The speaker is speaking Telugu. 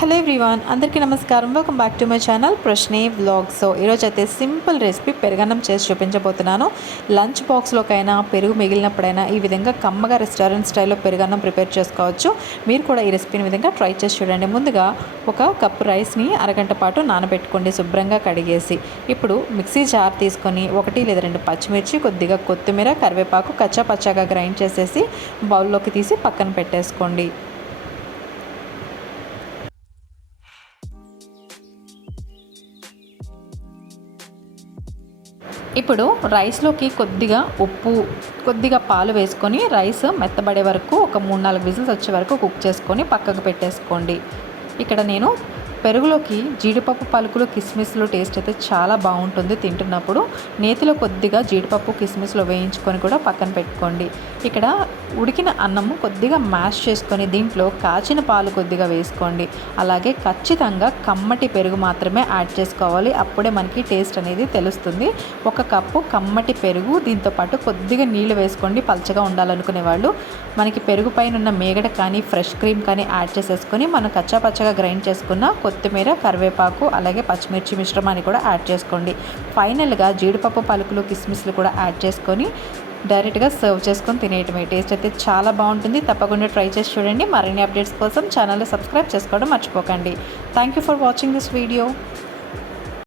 హలో ఎవ్రీవాన్ అందరికీ నమస్కారం. Welcome back to my channel ప్రశ్నే వ్లాగ్ సో ఈరోజు అయితే సింపుల్ రెసిపీ పెరుగన్నం చేసి చూపించబోతున్నాను. లంచ్ బాక్స్లోకైనా పెరుగు మిగిలినప్పుడైనా ఈ విధంగా కమ్మగా రెస్టారెంట్ స్టైల్లో పెరుగన్నం ప్రిపేర్ చేసుకోవచ్చు. మీరు కూడా ఈ రెసిపీని విధంగా ట్రై చేసి చూడండి. ముందుగా ఒక కప్పు రైస్ని అరగంట పాటు నానబెట్టుకోండి శుభ్రంగా కడిగేసి. ఇప్పుడు మిక్సీ జార్ తీసుకొని ఒకటి లేదా రెండు పచ్చిమిర్చి కొద్దిగా కొత్తిమీర కరివేపాకు కచ్చా పచ్చాగా గ్రైండ్ చేసేసి బౌల్లోకి తీసి పక్కన పెట్టేసుకోండి. ఇప్పుడు రైస్లోకి కొద్దిగా ఉప్పు కొద్దిగా పాలు వేసుకొని రైస్ మెత్తబడే వరకు ఒక మూడు నాలుగు విజిల్స్ వచ్చే వరకు కుక్ చేసుకొని పక్కకు పెట్టేసుకోండి. ఇక్కడ నేను పెరుగులోకి జీడిపప్పు పలుకులు కిస్మిస్లు టేస్ట్ అయితే చాలా బాగుంటుంది తింటున్నప్పుడు. నేతిలో కొద్దిగా జీడిపప్పు కిస్మిస్లో వేయించుకొని కూడా పక్కన పెట్టుకోండి. ఇక్కడ ఉడికిన అన్నము కొద్దిగా మ్యాష్ చేసుకొని దీంట్లో కాచిన పాలు కొద్దిగా వేసుకోండి. అలాగే ఖచ్చితంగా కమ్మటి పెరుగు మాత్రమే యాడ్ చేసుకోవాలి. అప్పుడే మనకి టేస్ట్ అనేది తెలుస్తుంది. ఒక కప్పు కమ్మటి పెరుగు దీంతో పాటు కొద్దిగా నీళ్ళు వేసుకోండి. పలచగా ఉండాలనుకునే వాళ్ళు మనకి పెరుగు పైన ఉన్న మేగడ కానీ ఫ్రెష్ క్రీమ్ కానీ యాడ్ చేసేసుకొని మనం కచ్చాపచ్చగా గ్రైండ్ చేసుకున్న కొత్తిమీర కరివేపాకు అలాగే పచ్చిమిర్చి మిశ్రమాన్ని కూడా యాడ్ చేసుకోండి. ఫైనల్గా జీడిపప్పు పలుకులు కిస్మిస్లు కూడా యాడ్ చేసుకొని డైరెక్ట్గా సర్వ్ చేసుకొని తినేయటమే టేస్ట్ అయితే చాలా బాగుంటుంది. తప్పకుండా ట్రై చేసి చూడండి. మరిన్ని అప్డేట్స్ కోసం ఛానల్ సబ్స్క్రైబ్ చేసుకోవడం మర్చిపోకండి. Thank you for watching this video